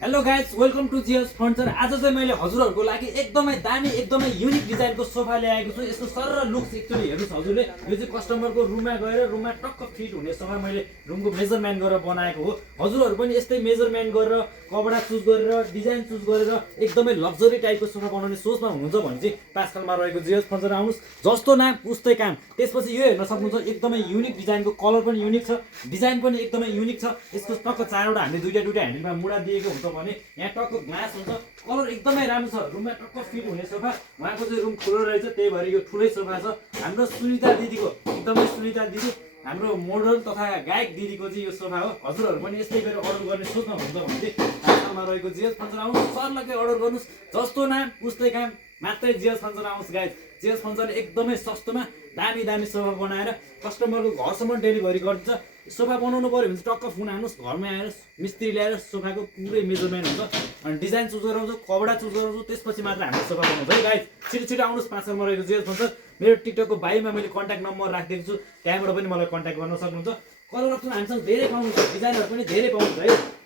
Hello guys welcome to GS furniture. आज चाहिँ मैले हजुरहरूको लागि एकदमै दामी एकदमै युनिक डिजाइनको सोफा ल्याएको छु। यसको सरर लुक्स एक्चुअली हेर्नुहोस् हजुरले। यो चाहिँ कस्टमरको रुममा गएर रुममा टक्क फिट हुने सोफा मैले रुमको मेजरमेन्ट गरेर बनाएको हो। हजुरहरू पनि यस्तै मेजरमेन्ट गरेर कपडा चुज गरेर डिजाइन चुज गरेर एकदमै लग्जरी टाइपको सोफा बनाउने सोचमा हुनुहुन्छ भने चाहिँ पाँचखालमा रहेको जिएस फर्निचर आउनुहोस्। जस्तो नाम उस्तै काम। त्यसपछि यो हेर्न सक्नुहुन्छ एकदमै युनिक डिजाइनको, कलर पनि युनिक छ, डिजाइन पनि एकदमै युनिक छ। यसको टक्क चारवटा हामीले दुईटा ह्यान्डलमा मुडा दिएको हुन्छ भने यहाँ टक्क ग्लास हुन्छ। कलर एकदमै राम्रो छ, रुममा टक्क फिट हुने सोफा। उहाँको चाहिँ रुम ठुलो रहेछ, त्यही भएर यो ठुलै सोफा छ। हाम्रो सुनिता दिदीको एकदमै सुनिता दिदी हाम्रो मोडल तथा गायक दिदीको चाहिँ यो सोफा हो। हजुरहरू पनि यस्तै गरेर अर्डर गर्ने सोच्नु हुन्छ भने चाहिँ पाँचखालमा रहेको जिएस फर्निचर आउनुहोस्, सर्लकै अर्डर गर्नुहोस्। जस्तो नाम उस्तै काम, मात्रै जिएस फर्निचर आउनुहोस् गाइज। जिएस फर्निचरले एकदमै सस्तोमा दामी दामी सोफा बनाएर कस्टमरको घरसम्म डेलिभरी गरिदिन्छ। सोफा बनाउनु पऱ्यो भने चाहिँ टक्क फोन हान्नुहोस्, घरमै आएर मिस्त्री ल्याएर सोफाको पुरै मेजरमेन्ट हुन्छ। अनि डिजाइन चुज गराउँछु, कपडा चुज गराउँछु, त्यसपछि मात्र हामीले सोफा बनाउँछ है गाइज। छिटो आउनुहोस्, पाँचखालमा रहेको जिएस फर्निचर। मेरो टिकटकको बायोमा मैले कन्ट्याक्ट नम्बर राखिदिएको छु, त्यहाँबाट पनि मलाई कन्ट्याक्ट गर्न सक्नुहुन्छ। कलर अप्सन हामीसँग धेरै पाउनुहुन्छ, डिजाइनहरू पनि धेरै पाउनुहुन्छ है।